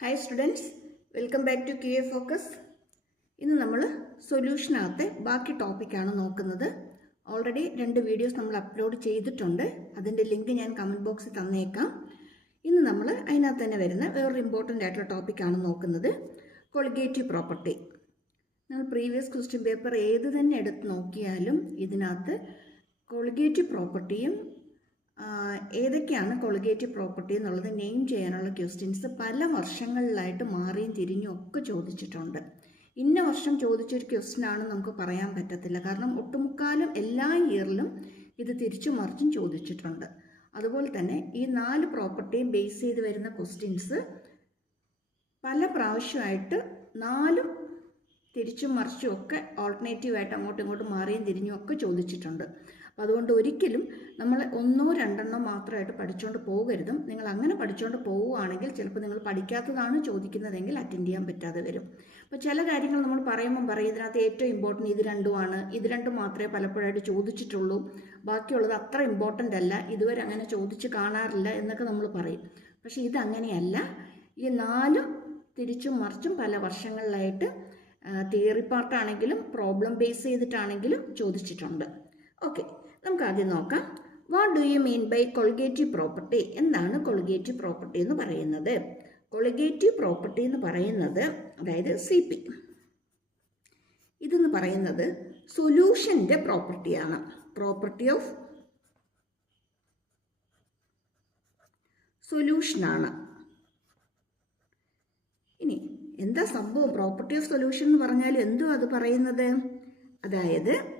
Hi students welcome back to Q A focus ഇന്ന് നമ്മൾ സൊല്യൂഷനകത്തെ ബാക്കി ടോപ്പിക്കാണ് നോക്കുന്നത്. ഓൾറെഡി രണ്ട് വീഡിയോസ് നമ്മൾ അപ്ലോഡ് ചെയ്തിട്ടുണ്ട്. അതിന്റെ ലിങ്ക് ഞാൻ കമന്റ് ബോക്സിൽ തന്നേക്കാം. ഇന്ന് നമ്മൾ അതിനകത്ത് തന്നെ വരുന്ന വേറൊരു ഇമ്പോർട്ടന്റ് ആയിട്ടുള്ള ടോപ്പിക്കാണ് നോക്കുന്നത്. കൊളിഗേറ്റീവ് പ്രോപ്പർട്ടി നമ്മൾ പ്രീവിയസ് ക്വസ്റ്റ്യൻ പേപ്പർ ഏത് തന്നെ എടുത്ത് നോക്കിയാലും ഇതിനകത്ത് കൊളിഗേറ്റീവ് പ്രോപ്പർട്ടിയും ഏതൊക്കെയാണ് കൊളിഗേറ്റീവ് പ്രോപ്പർട്ടി എന്നുള്ളത് നെയിം ചെയ്യാനുള്ള ക്വസ്റ്റ്യൻസ് പല വർഷങ്ങളിലായിട്ട് മാറിയും തിരിഞ്ഞും ഒക്കെ ചോദിച്ചിട്ടുണ്ട്. ഇന്ന വർഷം ചോദിച്ചൊരു ക്വസ്റ്റ്യൻ ആണ് നമുക്ക് പറയാൻ പറ്റത്തില്ല. കാരണം ഒട്ടുമുക്കാലും എല്ലാ ഇയറിലും ഇത് തിരിച്ചു മറിച്ചും ചോദിച്ചിട്ടുണ്ട്. അതുപോലെ തന്നെ ഈ നാല് പ്രോപ്പർട്ടിയും ബേസ് ചെയ്ത് വരുന്ന ക്വസ്റ്റ്യൻസ് പല പ്രാവശ്യമായിട്ട് നാലും തിരിച്ചും മറിച്ചും ഒക്കെ ഓൾട്ടർനേറ്റീവായിട്ട് അങ്ങോട്ടും ഇങ്ങോട്ടും മാറിയും തിരിഞ്ഞും ഒക്കെ ചോദിച്ചിട്ടുണ്ട്. അപ്പോൾ അതുകൊണ്ട് ഒരിക്കലും നമ്മൾ ഒന്നോ രണ്ടെണ്ണോ മാത്രമായിട്ട് പഠിച്ചുകൊണ്ട് പോകരുതും. നിങ്ങൾ അങ്ങനെ പഠിച്ചുകൊണ്ട് പോവുകയാണെങ്കിൽ ചിലപ്പോൾ നിങ്ങൾ പഠിക്കാത്തതാണ് ചോദിക്കുന്നതെങ്കിൽ അറ്റൻഡ് ചെയ്യാൻ പറ്റാതെ വരും. അപ്പോൾ ചില കാര്യങ്ങൾ നമ്മൾ പറയുമ്പം പറയും ഇതിനകത്ത് ഏറ്റവും ഇമ്പോർട്ടന്റ് ഇത് രണ്ടുമാണ്. ഇത് രണ്ടും മാത്രമേ പലപ്പോഴായിട്ട് ചോദിച്ചിട്ടുള്ളൂ. ബാക്കിയുള്ളത് അത്ര ഇമ്പോർട്ടന്റ് അല്ല. ഇതുവരെ അങ്ങനെ ചോദിച്ച് കാണാറില്ല എന്നൊക്കെ നമ്മൾ പറയും. പക്ഷേ ഇതങ്ങനെയല്ല ഈ നാലും തിരിച്ചും മറിച്ചും പല വർഷങ്ങളിലായിട്ട് തിയറി പാർട്ടാണെങ്കിലും പ്രോബ്ലം ബേസ് ചെയ്തിട്ടാണെങ്കിലും ചോദിച്ചിട്ടുണ്ട്. ഓക്കെ നമുക്ക് ആദ്യം നോക്കാം. What do you mean by colligative property എന്താണ് കൊളിഗേറ്റീവ് പ്രോപ്പർട്ടി എന്ന് പറയുന്നത്? കൊളിഗേറ്റീവ് പ്രോപ്പർട്ടി എന്ന് പറയുന്നത് അതായത് സി പി ഇതെന്ന് പറയുന്നത് സൊല്യൂഷന്റെ പ്രോപ്പർട്ടിയാണ് പ്രോപ്പർട്ടി ഓഫ് സൊല്യൂഷനാണ് ഇനി എന്താ സംഭവം? പ്രോപ്പർട്ടി ഓഫ് സൊല്യൂഷൻ എന്ന് പറഞ്ഞാൽ എന്തോ അത് പറയുന്നത്? അതായത്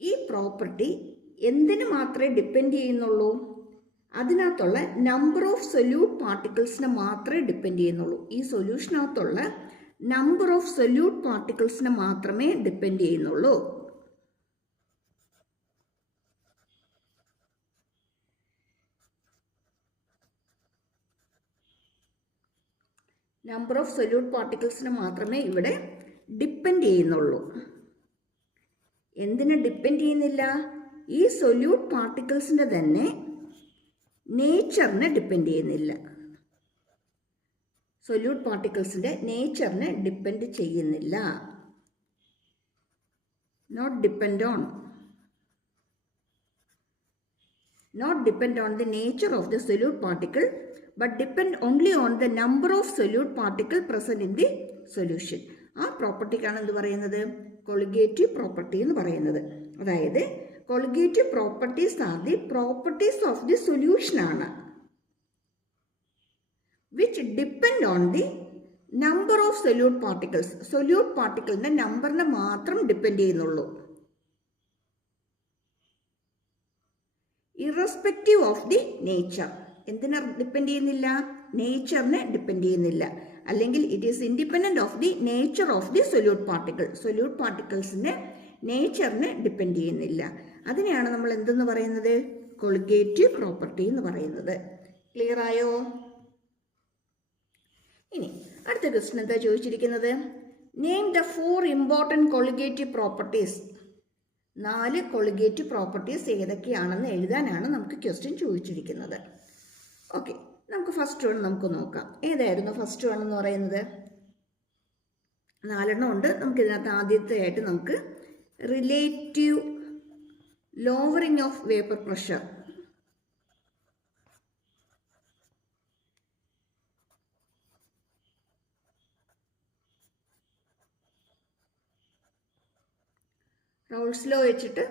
ഈ പ്രോപ്പർട്ടി എന്തിനു മാത്രമേ ഡിപ്പെൻഡ് ചെയ്യുന്നുള്ളൂ? അതിനകത്തുള്ള നമ്പർ ഓഫ് സൊല്യൂട്ട് പാർട്ടിക്കിൾസിനെ മാത്രമേ ഡിപ്പെൻഡ് ചെയ്യുന്നുള്ളൂ. ഈ സൊല്യൂഷനകത്തുള്ള നമ്പർ ഓഫ് സൊല്യൂട്ട് പാർട്ടിക്കിൾസിനെ മാത്രമേ ഡിപ്പെൻഡ് ചെയ്യുന്നുള്ളൂ. നമ്പർ ഓഫ് സൊല്യൂട്ട് പാർട്ടിക്കിൾസിനെ മാത്രമേ ഇവിടെ ഡിപ്പെൻഡ് ചെയ്യുന്നുള്ളൂ. എന്തിനെ ഡിപ്പെൻഡ് ചെയ്യുന്നില്ല? ഈ സൊല്യൂട്ട് പാർട്ടിക്കിൾസിന്റെ തന്നെ നേച്ചറിനെ ഡിപ്പെൻഡ് ചെയ്യുന്നില്ല. സൊല്യൂട്ട് പാർട്ടിക്കിൾസിന്റെ നേച്ചറിനെ ഡിപ്പെൻഡ് ചെയ്യുന്നില്ല. Not depend on not depend on the nature of the solute particle but depend only on the number of solute particle present in the solution ആ പ്രോപ്പർട്ടിക്കാണ് എന്ത് പറയുന്നത്? കൊളിഗേറ്റീവ് പ്രോപ്പർട്ടി എന്ന് പറയുന്നത്. അതായത് colligative properties are the properties of the solution ആണ്. Which depend on the number of solute particles solute പാർട്ടിക്കിളിന്റെ നമ്പറിനെ മാത്രം ഡിപ്പെൻഡ് ചെയ്യുന്നുള്ളൂ. ഇറസ്പെക്റ്റീവ് ഓഫ് ദി നേച്ചർ എന്തിനെ ഡിപ്പെൻഡ് ചെയ്യുന്നില്ല? നേച്ചറിനെ ഡിപ്പെൻഡ് ചെയ്യുന്നില്ല. അല്ലെങ്കിൽ it is independent of the nature of the solute particle solute പാർട്ടിക്കിൾസിന്റെ നേച്ചറിനെ ഡിപ്പെൻഡ് ചെയ്യുന്നില്ല. അതിനെയാണ് നമ്മൾ എന്തെന്ന് പറയുന്നത്? കൊളിഗേറ്റീവ് പ്രോപ്പർട്ടി എന്ന് പറയുന്നത്. ക്ലിയർ ആയോ? ഇനി അടുത്ത ക്വസ്റ്റൻ എന്താ ചോദിച്ചിരിക്കുന്നത്? Name the four important colligative properties നാല് കൊളിഗേറ്റീവ് പ്രോപ്പർട്ടീസ് ഏതൊക്കെയാണെന്ന് എഴുതാനാണ് നമുക്ക് ക്വസ്റ്റ്യൻ ചോദിച്ചിരിക്കുന്നത്. ഓക്കെ നമുക്ക് ഫസ്റ്റ് വൺ നമുക്ക് നോക്കാം. ഏതായിരുന്നു ഫസ്റ്റ് വൺ എന്ന് പറയുന്നത്? നാലെണ്ണം ഉണ്ട്. നമുക്ക് ഇതിനകത്ത് ആദ്യത്തെ ആയിട്ട് നമുക്ക് relative lowering of vapour pressure Raoult's law വെച്ചിട്ട്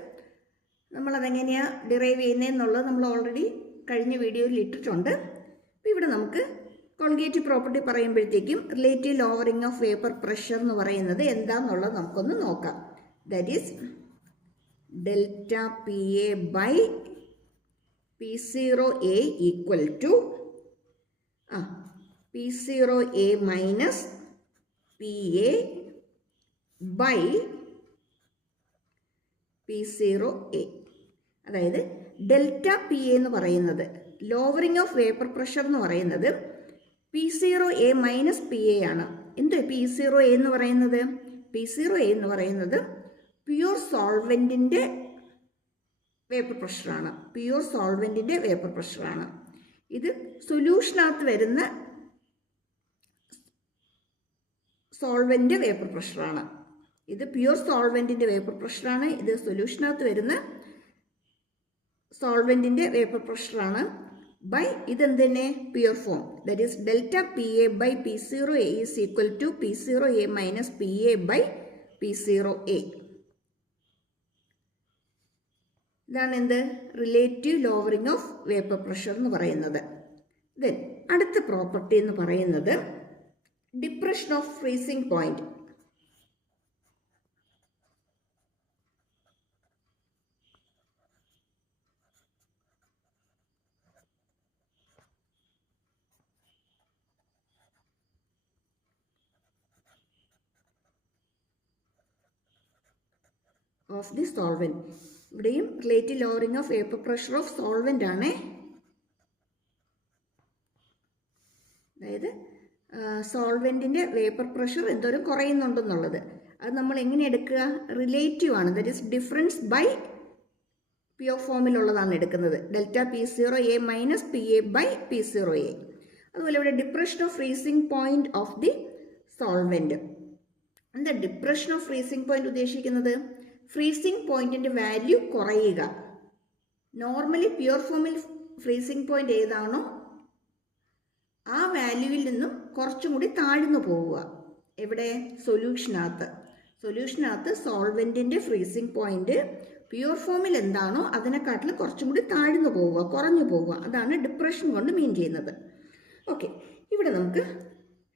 നമ്മളതെങ്ങനെയാണ് ഡിറൈവ് ചെയ്യുന്നതെന്നുള്ളത് നമ്മൾ ഓൾറെഡി കഴിഞ്ഞ വീഡിയോയിൽ ഇട്ടിട്ടുണ്ട്. അപ്പോൾ ഇവിടെ നമുക്ക് കോൾഗേറ്റ് പ്രോപ്പർട്ടി പറയുമ്പോഴത്തേക്കും relative lowering of vapour pressure എന്ന് പറയുന്നത് എന്താണെന്നുള്ളത് നമുക്കൊന്ന് നോക്കാം. That is delta P A by P zero A equal to ആ P zero A minus P A by P zero A. അതായത് ഡെൽറ്റ പി എന്ന് പറയുന്നത് ലോവറിംഗ് ഓഫ് വേപ്പർ പ്രഷർ എന്ന് പറയുന്നത് P zero A minus P A ആണ്. എന്ത് P zero A എന്ന് പറയുന്നത്? പി സീറോ എ എന്ന് പറയുന്നത് പ്യുർ സോൾവെന്റിന്റെ വേപ്പർ പ്രഷറാണ് പ്യുർ സോൾവെന്റിന്റെ വേപ്പർ പ്രഷറാണ് ഇത് സൊല്യൂഷനകത്ത് വരുന്ന സോൾവെന്റ് വേപ്പർ പ്രഷറാണ് ഇത് പ്യുർ സോൾവെന്റിന്റെ വേപ്പർ പ്രഷറാണ് ഇത് സൊല്യൂഷനകത്ത് വരുന്ന സോൾവെന്റിന്റെ വേപ്പർ പ്രഷറാണ് ബൈ ഇതെന്ത് തന്നെ pure form that is delta P A by P zero A is equal to P zero A minus P A by P zero A ഇതാണ് എന്ത്? Relative lowering of vapour pressure എന്ന് പറയുന്നത്. Then അടുത്ത property എന്ന് പറയുന്നത് depression of freezing point of the solvent ഇവിടെയും relative lowering of vapour pressure of solvent ആണ്. അതായത് സോൾവെന്റിന്റെ വേപ്പർ പ്രഷർ എന്തോരം കുറയുന്നുണ്ടെന്നുള്ളത്. അത് നമ്മൾ എങ്ങനെ എടുക്കുക? റിലേറ്റീവ് ആണ്. That is difference by P O ഫോമിലുള്ളതാണ് എടുക്കുന്നത്. Delta P zero A minus P A by P zero A അതുപോലെ ഇവിടെ depression of freezing point of the solvent എന്താ ഡിപ്രഷൻ ഓഫ് ഫ്രീസിങ് പോയിന്റ് ഉദ്ദേശിക്കുന്നത്? ഫ്രീസിംഗ് പോയിന്റിന്റെ വാല്യൂ കുറയുക. Normally pure ഫോമിൽ freezing point ഏതാണോ ആ വാല്യൂവിൽ നിന്നും കുറച്ചും കൂടി താഴ്ന്നു പോവുക. എവിടെ? സൊല്യൂഷനകത്ത് സൊല്യൂഷനകത്ത് സോൾവെന്റിന്റെ ഫ്രീസിംഗ് പോയിന്റ് പ്യുവർ ഫോമിൽ എന്താണോ അതിനെക്കാട്ടിൽ കുറച്ചും കൂടി താഴ്ന്നു പോവുക കുറഞ്ഞു പോവുക. അതാണ് ഡിപ്രഷൻ കൊണ്ട് മീൻ ചെയ്യുന്നത്. ഓക്കെ ഇവിടെ നമുക്ക്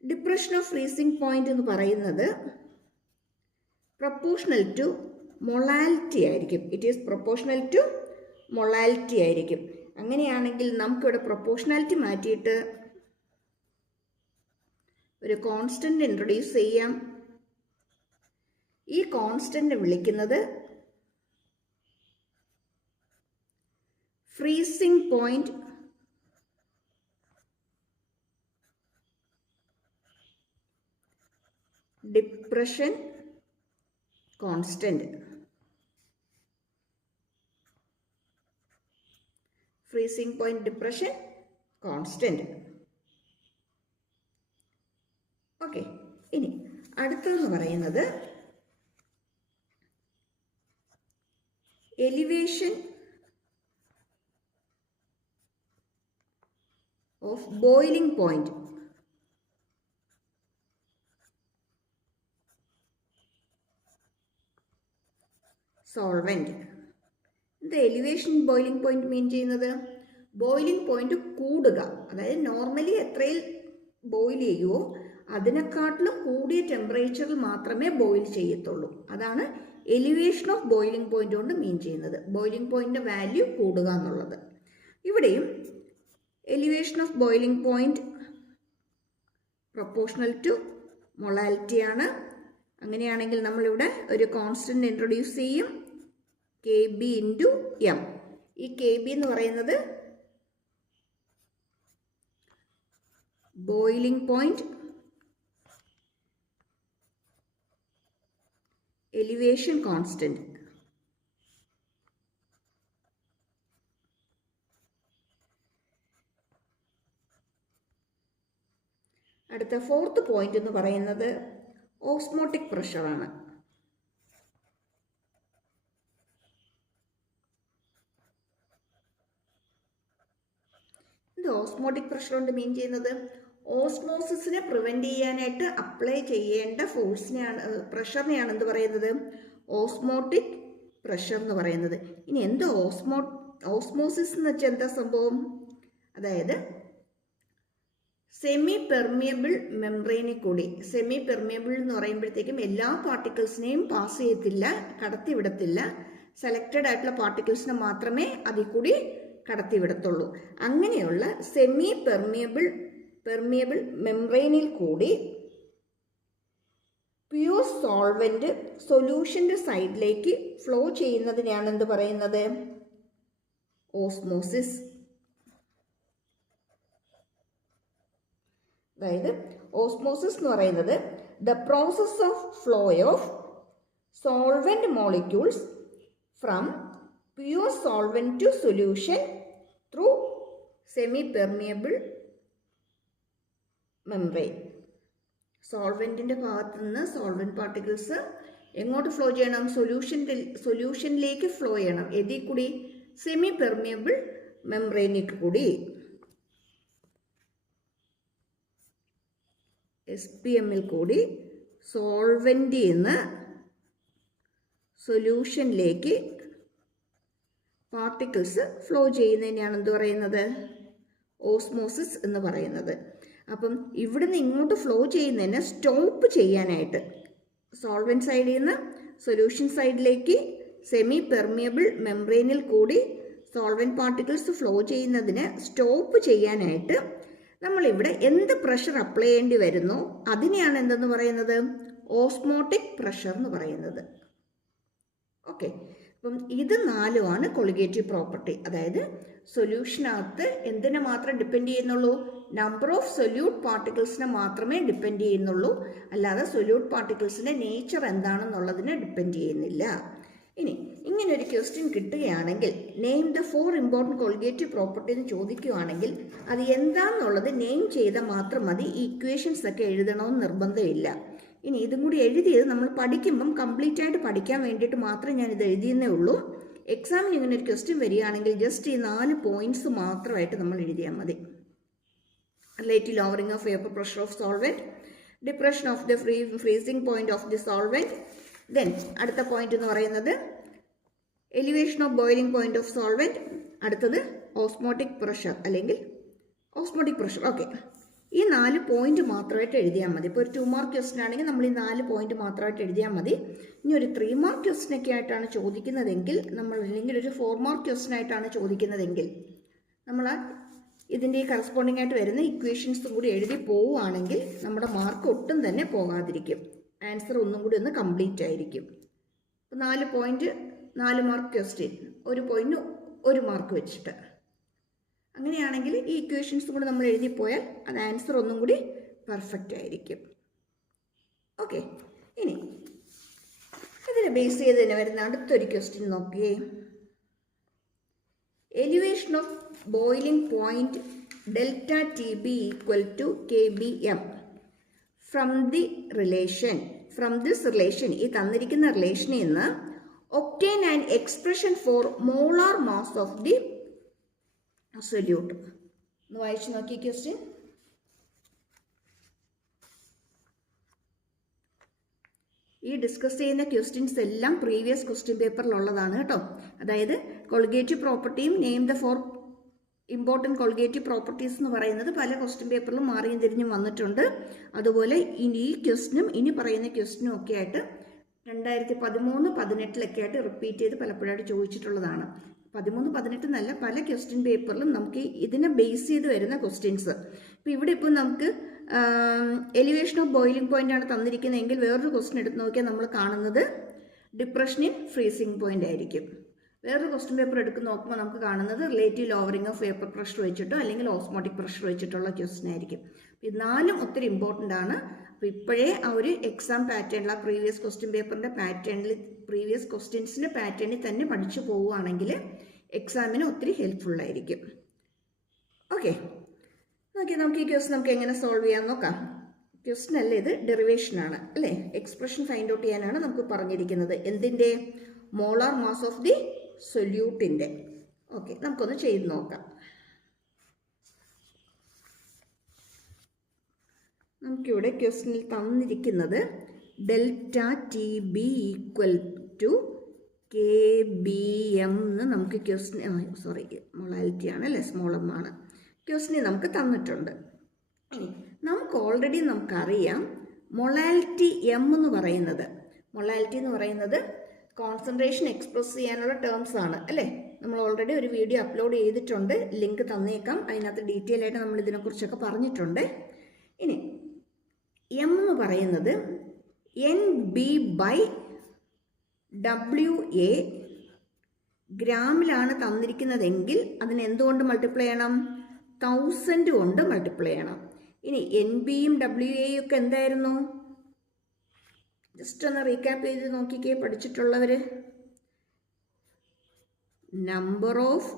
ഡിപ്രഷൻ ഓഫ് ഫ്രീസിംഗ് പോയിന്റ് എന്ന് പറയുന്നത് പ്രപ്പോർഷണൽ ടു മൊളാലിറ്റി ആയിരിക്കും. It is proportional to molality ആയിരിക്കും. അങ്ങനെയാണെങ്കിൽ നമുക്കിവിടെ പ്രൊപ്പോഷണാലിറ്റി മാറ്റിയിട്ട് ഒരു കോൺസ്റ്റന്റ് ഇൻട്രൊഡ്യൂസ് ചെയ്യാം. ഈ കോൺസ്റ്റന്റ് വിളിക്കുന്നത് freezing point depression constant freezing point depression constant okay ഇനി അടുത്തതെന്ന് പറയുന്നത് elevation of boiling point solvent ഇത് എലിവേഷൻ ബോയിലിംഗ് പോയിന്റ് മീൻ ചെയ്യുന്നത്? ബോയിലിംഗ് പോയിന്റ് കൂടുക. അതായത് നോർമലി എത്രയിൽ ബോയിൽ ചെയ്യുമോ അതിനെക്കാട്ടിലും കൂടിയ ടെമ്പറേച്ചറിൽ മാത്രമേ ബോയിൽ ചെയ്യത്തുള്ളൂ. അതാണ് എലിവേഷൻ ഓഫ് ബോയിലിംഗ് പോയിന്റ് കൊണ്ട് മീൻ ചെയ്യുന്നത്. ബോയിലിംഗ് പോയിന്റിന്റെ വാല്യൂ കൂടുക എന്നുള്ളത്. ഇവിടെയും elevation of boiling point proportional to മൊളാലിറ്റിയാണ് അങ്ങനെയാണെങ്കിൽ നമ്മളിവിടെ ഒരു കോൺസ്റ്റന്റ് ഇൻട്രൊഡ്യൂസ് ചെയ്യും. കെ ബി ഇന്റു എം ഈ കെ ബി എന്ന് പറയുന്നത് ബോയിലിംഗ് പോയിന്റ് എലിവേഷൻ കോൺസ്റ്റന്റ് അടുത്ത ഫോർത്ത് പോയിന്റ് എന്ന് പറയുന്നത് ഓസ്മോട്ടിക് പ്രഷറാണ് ഇത് ഓസ്മോട്ടിക് പ്രഷർ കൊണ്ട് മീൻ ചെയ്യുന്നത്? ഓസ്മോസിസിനെ പ്രിവെന്റ് ചെയ്യാനായിട്ട് അപ്ലൈ ചെയ്യേണ്ട ഫോഴ്സിനെയാണ് പ്രഷറിനെയാണ് എന്ത് പറയുന്നത്? ഓസ്മോട്ടിക് പ്രഷർ എന്ന് പറയുന്നത്. ഇനി എന്ത് ഓസ്മോ ഓസ്മോസിസ് എന്ന് വെച്ചാൽ എന്താ സംഭവം? അതായത് സെമി പെർമിയബിൾ മെംബ്രെയിനിൽ കൂടി സെമി പെർമിയബിൾ എന്ന് പറയുമ്പോഴത്തേക്കും എല്ലാ പാർട്ടിക്കിൾസിനെയും പാസ് ചെയ്യത്തില്ല കടത്തിവിടത്തില്ല. സെലക്റ്റഡ് ആയിട്ടുള്ള പാർട്ടിക്കിൾസിനെ മാത്രമേ അതിൽ കൂടി കടത്തിവിടത്തുള്ളൂ. അങ്ങനെയുള്ള സെമി പെർമിയബിൾ പെർമിയബിൾ മെംബ്രെയിനിൽ കൂടി പ്യൂർ സോൾവെന്റ് സൊല്യൂഷന്റെ സൈഡിലേക്ക് ഫ്ലോ ചെയ്യുന്നതിനെയാണ് എന്ത് പറയുന്നത്? ഓസ്മോസിസ് അതായത് ഓസ്മോസിസ് എന്ന് പറയുന്നത് the process of flow of solvent molecules from pure solvent to solution through semi permeable membrane. സോൾവെന്റിന്റെ ഭാഗത്ത് നിന്ന് സോൾവെന്റ് പാർട്ടിക്കിൾസ് എങ്ങോട്ട് ഫ്ലോ ചെയ്യണം? സൊല്യൂഷന്റെ സൊല്യൂഷനിലേക്ക് ഫ്ലോ ചെയ്യണം. എതിൽ കൂടി സെമി പെർമിയബിൾ മെംബ്രെയിനിൽ കൂടി. എസ് പി എമ്മിൽ കൂടി സോൾവെന്റിൽ നിന്ന് സൊല്യൂഷനിലേക്ക് പാർട്ടിക്കിൾസ് ഫ്ലോ ചെയ്യുന്നതിനെയാണ് എന്ത് പറയുന്നത്? ഓസ്മോസിസ് എന്ന് പറയുന്നത്. അപ്പം ഇവിടുന്ന് ഇങ്ങോട്ട് ഫ്ലോ ചെയ്യുന്നതിനെ സ്റ്റോപ്പ് ചെയ്യാനായിട്ട്. സോൾവെന്റ് സൈഡിൽ നിന്ന് സൊല്യൂഷൻ സൈഡിലേക്ക് സെമി പെർമിയബിൾ മെംബ്രെയിനിൽ കൂടി സോൾവെന്റ് പാർട്ടിക്കിൾസ് ഫ്ലോ ചെയ്യുന്നതിന് സ്റ്റോപ്പ് ചെയ്യാനായിട്ട് നമ്മളിവിടെ എന്ത് പ്രഷർ അപ്ലൈ ചെയ്യേണ്ടി വരുന്നോ? അതിനെയാണ് എന്തെന്ന് പറയുന്നത്? ഓസ്മോട്ടിക് പ്രഷർ എന്ന് പറയുന്നത്. ഓക്കെ അപ്പം ഇത് നാലുമാണ് കൊളിഗേറ്റീവ് പ്രോപ്പർട്ടി അതായത് സൊല്യൂഷനകത്ത് എന്തിനെ മാത്രം ഡിപ്പെൻഡ് ചെയ്യുന്നുള്ളൂ? നമ്പർ ഓഫ് സൊല്യൂട്ട് പാർട്ടിക്കിൾസിനെ മാത്രമേ ഡിപ്പെൻഡ് ചെയ്യുന്നുള്ളൂ. അല്ലാതെ സൊല്യൂട്ട് പാർട്ടിക്കിൾസിന്റെ നേച്ചർ എന്താണെന്നുള്ളതിനെ ഡിപ്പെൻഡ് ചെയ്യുന്നില്ല. ഇനി ഇങ്ങനെ ഒരു ക്വസ്റ്റ്യൻ കിട്ടുകയാണെങ്കിൽ name the four important colligative property എന്ന് ചോദിക്കുകയാണെങ്കിൽ അത് എന്താണെന്നുള്ളത് നെയിം ചെയ്താൽ മാത്രം മതി. ഇക്വേഷൻസ് ഒക്കെ എഴുതണമെന്ന് നിർബന്ധമില്ല. ഇനി ഇതും കൂടി എഴുതിയത് നമ്മൾ പഠിക്കുമ്പം കംപ്ലീറ്റ് ആയിട്ട് പഠിക്കാൻ വേണ്ടിയിട്ട് മാത്രമേ ഞാൻ ഇത് എഴുതിയെന്നേ ഉള്ളൂ. എക്സാമിന് ഇങ്ങനെ ഒരു ക്വസ്റ്റ്യൻ വരികയാണെങ്കിൽ ജസ്റ്റ് ഈ നാല് പോയിന്റ്സ് മാത്രമായിട്ട് നമ്മൾ എഴുതിയാൽ മതി. Relative lowering of vapour pressure of solvent depression of the free freezing point of the solvent then അടുത്ത പോയിന്റ് എന്ന് പറയുന്നത് elevation of boiling point of solvent അടുത്തത് ഓസ്മോട്ടിക് പ്രഷർ അല്ലെങ്കിൽ ഓസ്മോട്ടിക് പ്രഷർ ഓക്കെ ഈ നാല് പോയിന്റ് മാത്രമായിട്ട് എഴുതിയാൽ മതി. ഇപ്പോൾ ഒരു ടു മാർക്ക് ക്വസ്റ്റൻ ആണെങ്കിൽ നമ്മൾ ഈ നാല് പോയിന്റ് മാത്രമായിട്ട് എഴുതിയാൽ മതി. ഇനി ഒരു ത്രീ മാർക്ക് ക്വസ്റ്റൻ ഒക്കെ ആയിട്ടാണ് ചോദിക്കുന്നതെങ്കിൽ നമ്മൾ അല്ലെങ്കിൽ ഒരു ഫോർ മാർക്ക് ക്വസ്റ്റൻ ആയിട്ടാണ് ചോദിക്കുന്നതെങ്കിൽ നമ്മൾ ഇതിന്റെ കറസ്പോണ്ടിങ് ആയിട്ട് വരുന്ന ഇക്വേഷൻസ് കൂടി എഴുതി പോവുകയാണെങ്കിൽ നമ്മുടെ മാർക്ക് ഒട്ടും തന്നെ പോകാതിരിക്കും. ആൻസർ ഒന്നും കൂടി ഒന്ന് കംപ്ലീറ്റ് ആയിരിക്കും. നാല് പോയിന്റ് നാല് മാർക്ക് ക്വസ്റ്റ്യൻ ഒരു പോയിന്റ് ഒരു മാർക്ക് വെച്ചിട്ട്. അങ്ങനെയാണെങ്കിൽ ഈ ഇക്വേഷൻസ് കൂടെ നമ്മൾ എഴുതിപ്പോയാൽ അത് ആൻസർ ഒന്നും കൂടി പെർഫെക്റ്റ് ആയിരിക്കും. ഓക്കെ ഇനി ഇതിനെ ബേസ് ചെയ്ത് തന്നെ വരുന്ന അടുത്തൊരു ക്വസ്റ്റ്യൻ നോക്കിയേ. Elevation of boiling point delta T B equal to K B M from the relation from this relation ഈ തന്നിരിക്കുന്ന റിലേഷനിൽ നിന്ന് obtain and expression for molar mass of the solute ഒന്ന് വായിച്ചു നോക്കി ക്വസ്റ്റ്യൻ. ഈ ഡിസ്കസ് ചെയ്യുന്ന ക്വസ്റ്റ്യൻസ് എല്ലാം പ്രീവിയസ് ക്വസ്റ്റ്യൻ പേപ്പറിലുള്ളതാണ് കേട്ടോ. അതായത് colligative പ്രോപ്പർട്ടിയും name the four important colligative properties എന്ന് പറയുന്നത് പല ക്വസ്റ്റ്യൻ പേപ്പറിലും മാറിയും തിരിഞ്ഞും വന്നിട്ടുണ്ട്. അതുപോലെ ഇനി ഈ ക്വസ്റ്റിനും ഇനി പറയുന്ന ക്വസ്റ്റിനും ഒക്കെ ആയിട്ട് രണ്ടായിരത്തി പതിമൂന്ന് പതിനെട്ടിലൊക്കെ ആയിട്ട് റിപ്പീറ്റ് ചെയ്ത് പലപ്പോഴായിട്ട് ചോദിച്ചിട്ടുള്ളതാണ്. പതിമൂന്ന് പതിനെട്ട് എന്നല്ല പല ക്വസ്റ്റ്യൻ പേപ്പറിലും നമുക്ക് ഇതിനെ ബേസ് ചെയ്ത് വരുന്ന ക്വസ്റ്റ്യൻസ് ഇപ്പോൾ ഇവിടെ ഇപ്പോൾ നമുക്ക് എലിവേഷൻ ഓഫ് ബോയിലിംഗ് പോയിന്റ് ആണ് തന്നിരിക്കുന്നതെങ്കിൽ വേറൊരു ക്വസ്റ്റ്യൻ എടുത്ത് നോക്കിയാൽ നമ്മൾ കാണുന്നത് ഡിപ്രഷൻ ഇൻ ഫ്രീസിംഗ് പോയിന്റ് ആയിരിക്കും. വേറൊരു ക്വസ്റ്റ്യൻ പേപ്പർ എടുത്ത് നോക്കുമ്പോൾ നമുക്ക് കാണുന്നത് relative lowering of vapour pressure വെച്ചിട്ടോ അല്ലെങ്കിൽ ഓസ്മോട്ടിക് പ്രഷർ വെച്ചിട്ടുള്ള ക്വസ്റ്റ്യൻ ആയിരിക്കും. ഇത് നാലും ഒത്തിരി ഇമ്പോർട്ടന്റ് ആണ്. അപ്പോൾ ഇപ്പോഴേ ആ ഒരു എക്സാം പാറ്റേണിൽ ആ പ്രീവിയസ് ക്വസ്റ്റ്യൻ പേപ്പറിന്റെ പാറ്റേണിൽ പ്രീവിയസ് ക്വസ്റ്റ്യൻസിന്റെ പാറ്റേണിൽ തന്നെ പഠിച്ചു പോവുകയാണെങ്കിൽ എക്സാമിന് ഒത്തിരി ഹെൽപ്ഫുള്ളായിരിക്കും ഓക്കെ നോക്കി നമുക്ക് ഈ ക്വസ്റ്റൻ നമുക്ക് എങ്ങനെ സോൾവ് ചെയ്യാൻ നോക്കാം. ക്വസ്റ്റൻ അല്ല ഇത്? ഡെറിവേഷനാണ് അല്ലേ? എക്സ്പ്രഷൻ ഫൈൻഡ് ഔട്ട് ചെയ്യാനാണ് നമുക്ക് പറഞ്ഞിരിക്കുന്നത്. എന്തിന്റെ? മോളാർ മാസ് ഓഫ് ദി സൊല്യൂട്ടിന്റെ ഓക്കെ നമുക്കൊന്ന് ചെയ്ത് നോക്കാം. നമുക്കിവിടെ ക്വസ്റ്റനിൽ തന്നിരിക്കുന്നത് delta T B equal to K B M എന്ന് നമുക്ക് ക്വസ്റ്റിന് സോറി മൊളാലിറ്റി ആണ് അല്ലേ? സ്മോൾ എം ആണ്. ക്വസ്റ്റിന് നമുക്ക് തന്നിട്ടുണ്ട്. ഇനി നമുക്ക് ഓൾറെഡി നമുക്കറിയാം മൊളാലിറ്റി എം എന്ന് പറയുന്നത്. മൊളാലിറ്റി എന്ന് പറയുന്നത് കോൺസെൻട്രേഷൻ എക്സ്പ്രസ് ചെയ്യാനുള്ള ടേംസ് ആണ് അല്ലേ? നമ്മൾ ഓൾറെഡി ഒരു വീഡിയോ അപ്ലോഡ് ചെയ്തിട്ടുണ്ട്. ലിങ്ക് തന്നേക്കാം. അതിനകത്ത് ഡീറ്റെയിൽ ആയിട്ട് നമ്മൾ ഇതിനെക്കുറിച്ചൊക്കെ പറഞ്ഞിട്ടുണ്ട്. ഇനി എം എന്ന് പറയുന്നത് N B by W A ഗ്രാമിലാണ് തന്നിരിക്കുന്നതെങ്കിൽ അതിനെന്തുകൊണ്ട് മൾട്ടിപ്ലൈ ചെയ്യണം? തൗസൻഡ് കൊണ്ട് മൾട്ടിപ്ലൈ ചെയ്യണം. ഇനി എൻ ബിയും ഡബ്ല്യു എയും ഒക്കെ എന്തായിരുന്നു? ജസ്റ്റ് ഒന്ന് റീക്യാപ്പ് ചെയ്ത് നോക്കിക്കേ പഠിച്ചിട്ടുള്ളവർ number of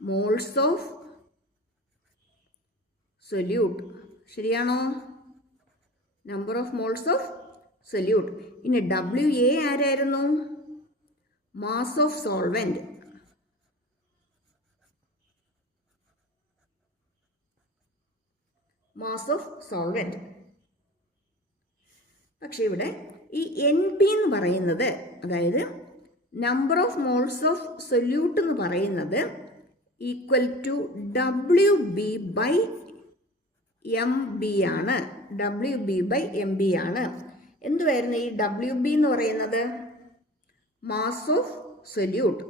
moles of solute ശരിയാണോ? Number of moles of solute ഇനി ഡബ്ല്യു എ ആരായിരുന്നു? Mass of solvent mass of solvent പക്ഷെ ഇവിടെ ഈ എൻ പി എന്ന് പറയുന്നത് അതായത് number of moles of solute എന്ന് പറയുന്നത് equal to W B by M B ആണ്. W B by M B ആണ്. എന്തുവായിരുന്നു ഈ ഡബ്ല്യു ബി എന്ന് പറയുന്നത്? Mass of solute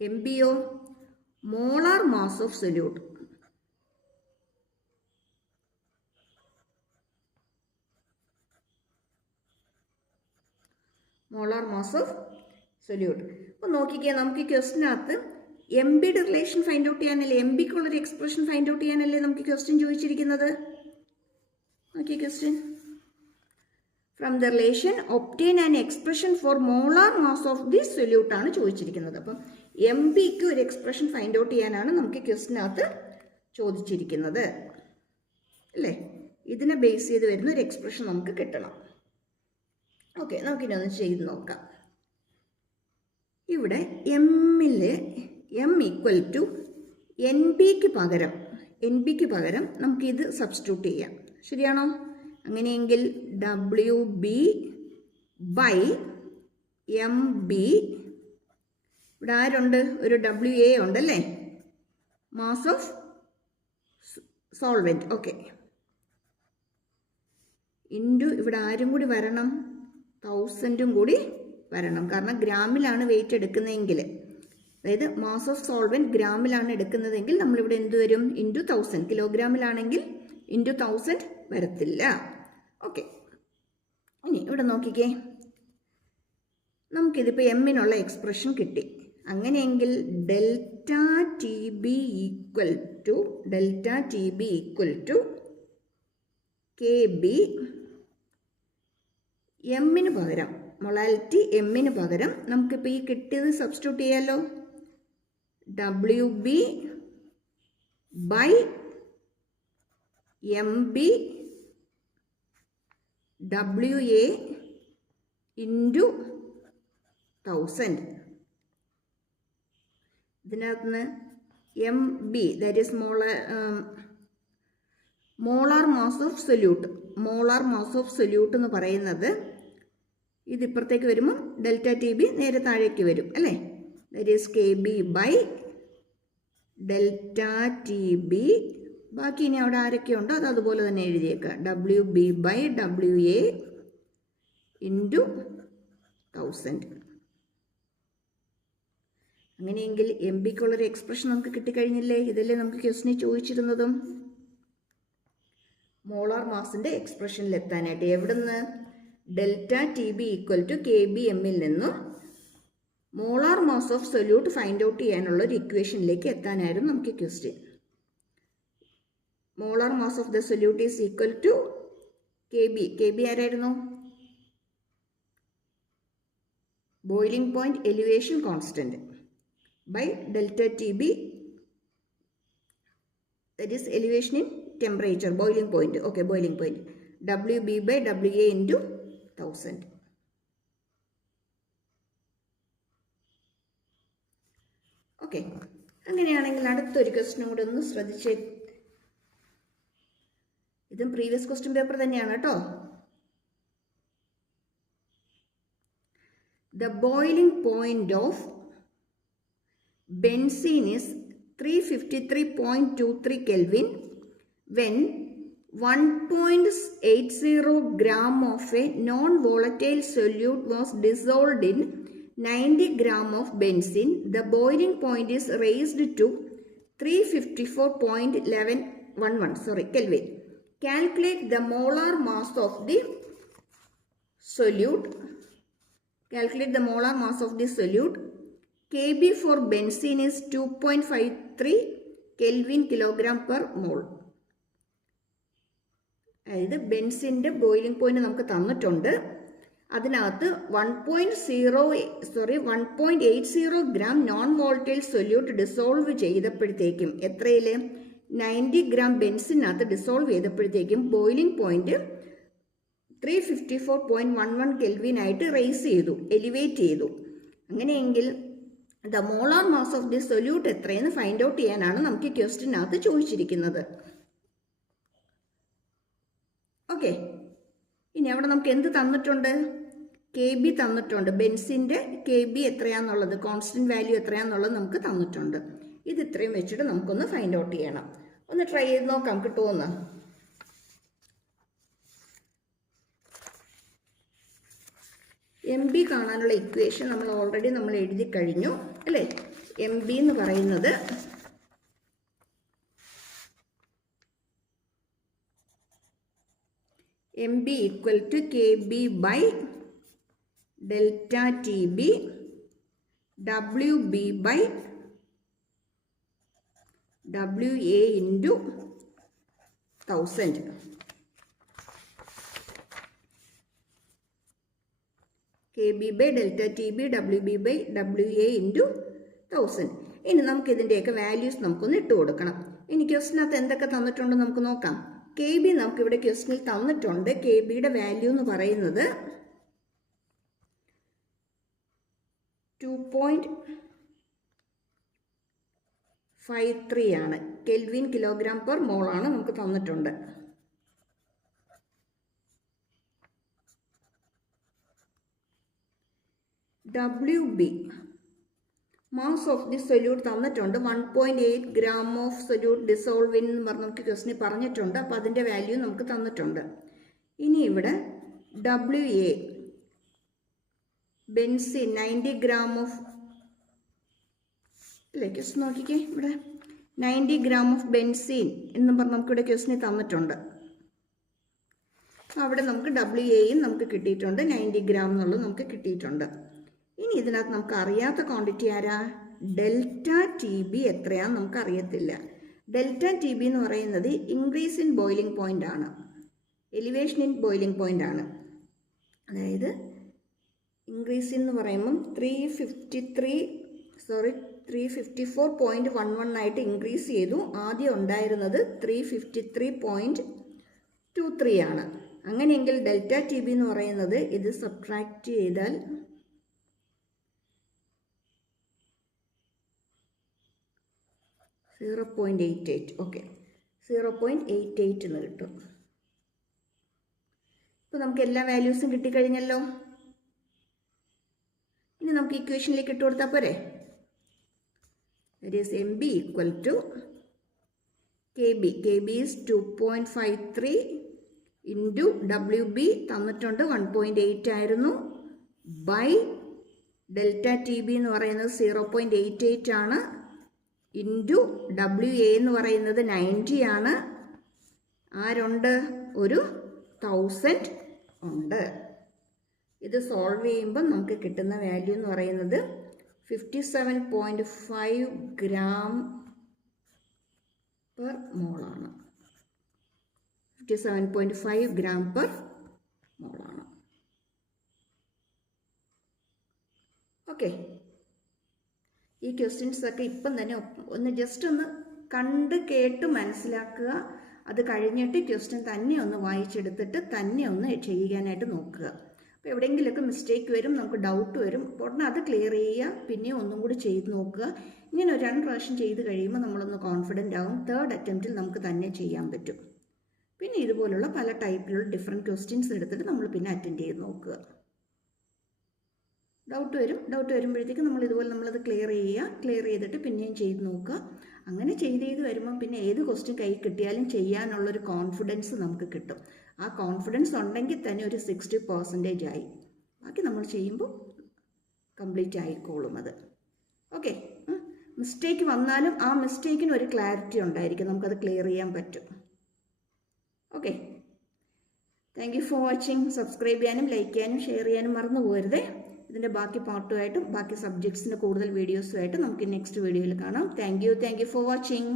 M ബിയോ molar mass of solute molar mass of solute അപ്പോൾ നോക്കിക്കേ നമുക്ക് ഈ ക്വസ്റ്റിനകത്ത് എം ബിയുടെ റിലേഷൻ ഫൈൻഡ് ഔട്ട് ചെയ്യാനല്ലേ? എം ബിക്കുള്ളൊരു എക്സ്പ്രഷൻ ഫൈൻഡ് ഔട്ട് ചെയ്യാനല്ലേ നമുക്ക് ക്വസ്റ്റ്യൻ ചോദിച്ചിരിക്കുന്നത്? Okay question from the relation obtain an expression for molar mass of the solute ആണ് ചോദിച്ചിരിക്കുന്നത്. അപ്പം എം ബിക്ക് ഒരു എക്സ്പ്രഷൻ ഫൈൻഡ് ഔട്ട് ചെയ്യാനാണ് നമുക്ക് ക്വസ്റ്റിനകത്ത് ചോദിച്ചിരിക്കുന്നത്. അല്ലേ? ഇതിനെ ബേസ് ചെയ്ത് വരുന്ന ഒരു എക്സ്പ്രഷൻ നമുക്ക് കിട്ടണം. ഓക്കെ നമുക്കിനി ഒന്ന് ചെയ്ത് നോക്കാം. ഇവിടെ എമ്മിൽ എം ഈക്വൽ ടു എൻ ബിക്ക് പകരം എൻ ബിക്ക് പകരം നമുക്കിത് സബ്സ്റ്റിറ്റ്യൂട്ട് ചെയ്യാം. ശരിയാണോ? അങ്ങനെയെങ്കിൽ W B by M B ഇവിടെ ആരുണ്ട്? ഒരു ഡബ്ല്യു എ ഉണ്ടല്ലേ mass of solvent okay into ഇവിടെ ആരും കൂടി വരണം? തൗസൻഡും കൂടി വരണം. കാരണം ഗ്രാമിലാണ് വെയിറ്റ് എടുക്കുന്നതെങ്കിൽ. അതായത് മാസ് ഓഫ് സോൾവെന്റ് ഗ്രാമിലാണ് എടുക്കുന്നതെങ്കിൽ നമ്മളിവിടെ എന്ത് വരും? ഇന്റു തൗസൻഡ് കിലോഗ്രാമിലാണെങ്കിൽ ഇന്റു തൗസൻഡ് വരത്തില്ല. ഓക്കെ ഇനി ഇവിടെ നോക്കിക്കേ. നമുക്കിതിപ്പോൾ എമ്മിനുള്ള എക്സ്പ്രഷൻ കിട്ടി. അങ്ങനെയെങ്കിൽ delta T B equal to delta T B equal to K B എമ്മിന് പകരം മൊളാലിറ്റി എമ്മിന് പകരം നമുക്കിപ്പോൾ ഈ കിട്ടിയത് സബ്സ്റ്റിറ്റ്യൂട്ട് ചെയ്യാമല്ലോ W B by M B W A into thousand ഇതിനകത്ത് നിന്ന് എം ബി ദാറ്റ് ഈസ് മോള molar mass of solute molar mass of solute എന്ന് പറയുന്നത് ഇത് ഇപ്പുറത്തേക്ക് വരുമ്പോൾ ഡെൽറ്റ ടി ബി നേരെ താഴേക്ക് വരും അല്ലേ? That is K B by delta T B. ബാക്കി ഇനി അവിടെ ആരൊക്കെ ഉണ്ടോ? അത് അതുപോലെ തന്നെ എഴുതിയേക്കാം. W B by W A into thousand അങ്ങനെയെങ്കിൽ എം ബിക്കുള്ളൊരു എക്സ്പ്രഷൻ നമുക്ക് കിട്ടിക്കഴിഞ്ഞില്ലേ? ഇതല്ലേ നമുക്ക് ക്വസ്റ്റിന് ചോദിച്ചിരുന്നതും. മോളാർ മാസിന്റെ എക്സ്പ്രഷനിൽ എത്താനായിട്ട് എവിടുന്ന്? Delta T B equal to K B എമ്മിൽ നിന്നും molar mass of solute find out ചെയ്യാനുള്ള ഒരു ഇക്വേഷനിലേക്ക് എത്താനായിരുന്നു നമുക്ക് question. Molar mass of the solute is equal to K B. K B ആരായിരുന്നു? Boiling point elevation constant by delta T B. That is elevation in temperature boiling point okay boiling point W B by W A into thousand okay. അങ്ങനെയാണെങ്കിൽ അടുത്തൊരു ക്വസ്റ്റ്യനും കൂടി ഒന്ന് ശ്രദ്ധിച്ചേ. ഇതും previous question paper തന്നെയാണ് കേട്ടോ. The boiling point of benzene is three fifty three point two three kelvin when one point eight zero gram of a non volatile solute was dissolved in ninety gram of benzene the boiling point is raised to three fifty four point eleven one one sorry kelvin calculate the molar mass of the solute calculate the molar mass of the solute kb for benzene is 2.53 kelvin kilogram per mole അതായത് ബെൻസിന്റെ boiling point നമുക്ക് തന്നിട്ടുണ്ട് അതിനകത്ത് one point zero sorry one point eight zero gram non volatile solute dissolve ചെയ്തപ്പോഴത്തേക്കും എത്രയിൽ? Ninety gram ബെൻസിനകത്ത് dissolve ചെയ്തപ്പോഴത്തേക്കും boiling point three fifty four point one one കെൽവിനായിട്ട് raise ചെയ്തു elevate ചെയ്തു. അങ്ങനെയെങ്കിൽ the molar mass of the solute എത്രയെന്ന് find out ചെയ്യാനാണ് നമുക്ക് ഈ ക്വസ്റ്റിനകത്ത് ചോദിച്ചിരിക്കുന്നത്. ഓക്കെ ഇനി അവിടെ നമുക്ക് എന്ത് തന്നിട്ടുണ്ട്? കെ ബി തന്നിട്ടുണ്ട്. ബെൻസിന്റെ കെ ബി എത്രയാന്നുള്ളത് കോൺസ്റ്റന്റ് വാല്യൂ എത്രയാന്നുള്ളത് നമുക്ക് തന്നിട്ടുണ്ട്. ഇത് ഇത്രയും വെച്ചിട്ട് നമുക്കൊന്ന് ഫൈൻഡ് ഔട്ട് ചെയ്യണം. ഒന്ന് ട്രൈ ചെയ്ത് നോക്കാം കിട്ടുമെന്ന് എം ബി കാണാനുള്ള ഇക്വേഷൻ നമ്മൾ ഓൾറെഡി നമ്മൾ എഴുതി കഴിഞ്ഞു അല്ലേ? എം ബി എന്ന് പറയുന്നത് M B equal to K B by delta T B W B by W A into thousand. K B by delta T B W B by W A into thousand. ഇനി നമുക്ക് ഇതിന്റെയൊക്കെ values നമുക്കൊന്ന് ഇട്ട് കൊടുക്കണം. ഇനി ക്വസ്റ്റിനകത്ത് എന്തൊക്കെ തന്നിട്ടുണ്ടെന്ന് നമുക്ക് നോക്കാം. കെ ബി നമുക്കിവിടെ ക്വസ്റ്റിനിൽ തന്നിട്ടുണ്ട്. കെ ബിയുടെ വാല്യൂ എന്ന് പറയുന്നത് ടു പോയിന്റ് ഫൈവ് ത്രീ ആണ്. കെൽവിൻ കിലോഗ്രാം പെർ മോളാണ് നമുക്ക് തന്നിട്ടുണ്ട്. W B mass of the solute തന്നിട്ടുണ്ട്. One point eight gram of solute dissolve in എന്ന് പറഞ്ഞ് നമുക്ക് ക്വസ്റ്റിന് പറഞ്ഞിട്ടുണ്ട്. അപ്പോൾ അതിന്റെ വാല്യൂ നമുക്ക് തന്നിട്ടുണ്ട്. ഇനി ഇവിടെ W A benzene ninety gram of അല്ലേ ക്വസ്റ്റ് നോക്കിക്കേ ഇവിടെ. നയന്റി ഗ്രാം ഓഫ് ബെൻസീൻ എന്നും പറഞ്ഞ് നമുക്കിവിടെ ക്വസ്റ്റിന് തന്നിട്ടുണ്ട്. അവിടെ നമുക്ക് ഡബ്ല്യു എയും നമുക്ക് കിട്ടിയിട്ടുണ്ട്. നയന്റി ഗ്രാം എന്നുള്ളത് നമുക്ക് കിട്ടിയിട്ടുണ്ട്. ഇനി ഇതിനകത്ത് നമുക്ക് അറിയാത്ത ക്വാണ്ടിറ്റി ആരാ? ഡെൽറ്റ ടി ബി എത്രയാന്ന് നമുക്ക് അറിയത്തില്ല. ഡെൽറ്റ ടി ബി എന്ന് പറയുന്നത് ഇൻക്രീസ് ഇൻ ബോയിലിംഗ് പോയിന്റ് ആണ്. എലിവേഷൻ ഇൻ ബോയിലിംഗ് പോയിന്റ് ആണ്. അതായത് ഇൻക്രീസ് എന്ന് പറയുമ്പം three fifty three sorry three fifty four point one one ആയിട്ട് ഇൻക്രീസ് ചെയ്തു. ആദ്യം ഉണ്ടായിരുന്നത് three fifty three point two three ആണ്. അങ്ങനെയെങ്കിൽ ഡെൽറ്റ ടി ബി എന്ന് പറയുന്നത് ഇത് സബ്ട്രാക്റ്റ് ചെയ്താൽ zero point eight eight okay zero point eight eight എന്ന് കിട്ടും. ഇപ്പോൾ നമുക്ക് എല്ലാ വാല്യൂസും കിട്ടിക്കഴിഞ്ഞല്ലോ. ഇനി നമുക്ക് ഇക്വേഷനിലേക്ക് ഇട്ട് കൊടുത്താൽ പോരെ? That is M B equal to K B K B is two point five three into W B തന്നിട്ടുണ്ട്. വൺ പോയിന്റ് എയ്റ്റ് ആയിരുന്നു. ബൈ ഡെൽറ്റ ടി ബി എന്ന് പറയുന്നത് സീറോ പോയിന്റ് എയ്റ്റ് എയ്റ്റ് ആണ്. ഇന്റു ഡബ്ല്യു എ എന്ന് പറയുന്നത് ninety ആണ്. ആരുണ്ട്? ഒരു തൗസൻഡ് ഉണ്ട്. ഇത് സോൾവ് ചെയ്യുമ്പോൾ നമുക്ക് കിട്ടുന്ന വാല്യൂ എന്ന് പറയുന്നത് fifty seven point five gram per മോളാണ് fifty seven point five gram per മോളാണ് ഓക്കെ ഈ ക്വസ്റ്റ്യൻസ് ഒക്കെ ഇപ്പം തന്നെ ഒന്ന് ജസ്റ്റ് ഒന്ന് കണ്ട് കേട്ട് മനസ്സിലാക്കുക. അത് കഴിഞ്ഞിട്ട് ക്വസ്റ്റ്യൻ തന്നെ ഒന്ന് വായിച്ചെടുത്തിട്ട് തന്നെ ഒന്ന് ചെയ്യാനായിട്ട് നോക്കുക. അപ്പോൾ എവിടെയെങ്കിലുമൊക്കെ മിസ്റ്റേക്ക് വരും നമുക്ക് ഡൗട്ട് വരും. ഉടനെ അത് ക്ലിയർ ചെയ്യുക പിന്നെ ഒന്നും കൂടി ചെയ്ത് നോക്കുക. ഇങ്ങനെ ഒരു രണ്ട് പ്രാവശ്യം ചെയ്ത് കഴിയുമ്പോൾ നമ്മളൊന്ന് കോൺഫിഡന്റ് ആവും. തേർഡ് അറ്റംപ്റ്റിൽ നമുക്ക് തന്നെ ചെയ്യാൻ പറ്റും. പിന്നെ ഇതുപോലുള്ള പല ടൈപ്പിലുള്ള ഡിഫറെന്റ് ക്വസ്റ്റ്യൻസ് എടുത്തിട്ട് നമ്മൾ പിന്നെ അറ്റൻഡ് ചെയ്ത് നോക്കുക. ഡൗട്ട് വരും. ഡൗട്ട് വരുമ്പോഴത്തേക്ക് നമ്മൾ ഇതുപോലെ നമ്മളത് ക്ലിയർ ചെയ്യുക. ക്ലിയർ ചെയ്തിട്ട് പിന്നെയും ചെയ്ത് നോക്കുക. അങ്ങനെ ചെയ്ത് ചെയ്ത് വരുമ്പം പിന്നെ ഏത് ക്വസ്റ്റ്യൻ കൈ കിട്ടിയാലും ചെയ്യാനുള്ളൊരു കോൺഫിഡൻസ് നമുക്ക് കിട്ടും. ആ കോൺഫിഡൻസ് ഉണ്ടെങ്കിൽ തന്നെ ഒരു സിക്സ്റ്റി പെർസെന്റേജ് ആയി. ബാക്കി നമ്മൾ ചെയ്യുമ്പോൾ കംപ്ലീറ്റ് ആയിക്കോളും അത്. ഓക്കെ മിസ്റ്റേക്ക് വന്നാലും ആ മിസ്റ്റേക്കിന് ഒരു ക്ലാരിറ്റി ഉണ്ടായിരിക്കും. നമുക്കത് ക്ലിയർ ചെയ്യാൻ പറ്റും. Okay thank you for watching subscribe ചെയ്യാനും ലൈക്ക് ചെയ്യാനും ഷെയർ ചെയ്യാനും മറന്നു പോരുത് ഇതിന്റെ ബാക്കി പാർട്ടുമായിട്ടും ബാക്കി സബ്ജക്ട്സിന്റെ കൂടുതൽ വീഡിയോസുമായിട്ട് നമുക്ക് നെക്സ്റ്റ് വീഡിയോയിൽ കാണാം. Thank you thank you for watching